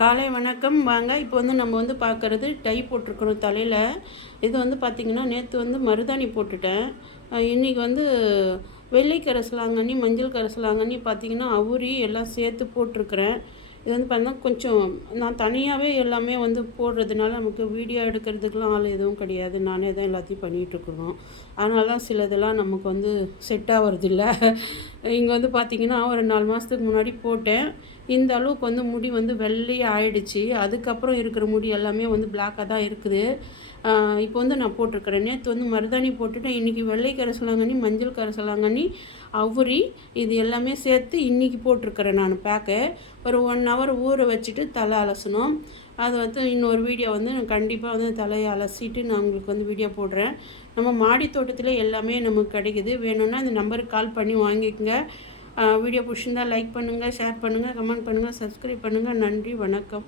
காலை வணக்கம். வாங்க இப்போ நம்ம பார்க்குறது டை போட்டிருக்கிறோம் தலையில். இது பார்த்திங்கன்னா நேற்று மருதாணி போட்டுட்டேன். இன்றைக்கி வெள்ளை கரிசலாங்கண்ணி, மஞ்சள் கரிசலாங்கண்ணி பார்த்திங்கன்னா அவுரி எல்லாம் சேர்த்து போட்டிருக்கிறேன். இது பார்த்தீங்கன்னா கொஞ்சம் நான் தனியாகவே எல்லாமே போடுறதுனால நமக்கு வீடியோ எடுக்கிறதுக்கெலாம் ஆள் எதுவும் கிடையாது. நானே தான் எல்லாத்தையும் பண்ணிகிட்ருக்கணும். அதனால தான் சிலதெல்லாம் நமக்கு செட் ஆகிறதில்ல. இங்கே பார்த்திங்கன்னா ஒரு 4 மாதத்துக்கு முன்னாடி போட்டேன். இந்த அளவுக்கு முடி வெள்ளையே ஆயிடுச்சு. அதுக்கப்புறம் இருக்கிற முடி எல்லாமே பிளாக்காக தான் இருக்குது. இப்போ நான் போட்டிருக்கிறேன். நேற்று மருதாணி போட்டுட்டேன். இன்றைக்கி வெள்ளை கரிசலாங்கண்ணி, மஞ்சள் கரிசலாங்கண்ணி, அவுரி இது எல்லாமே சேர்த்து இன்றைக்கி போட்டிருக்கிறேன் நான் பேக்கை. ஒரு 1 ஹவர் ஊற வச்சுட்டு தலை அலசணும். அது இன்னொரு வீடியோ நான் கண்டிப்பாக தலையை அலசிட்டு நான் உங்களுக்கு வீடியோ போடுறேன். நம்ம மாடி தோட்டத்தில் எல்லாமே நமக்கு கிடைக்குது. வேணும்னா இந்த நம்பருக்கு கால் பண்ணி வாங்கிக்கோங்க. வீடியோ பிடிச்சிருந்தால் லைக் பண்ணுங்கள், ஷேர் பண்ணுங்கள், கமெண்ட் பண்ணுங்கள், சப்ஸ்கிரைப் பண்ணுங்கள். நன்றி, வணக்கம்.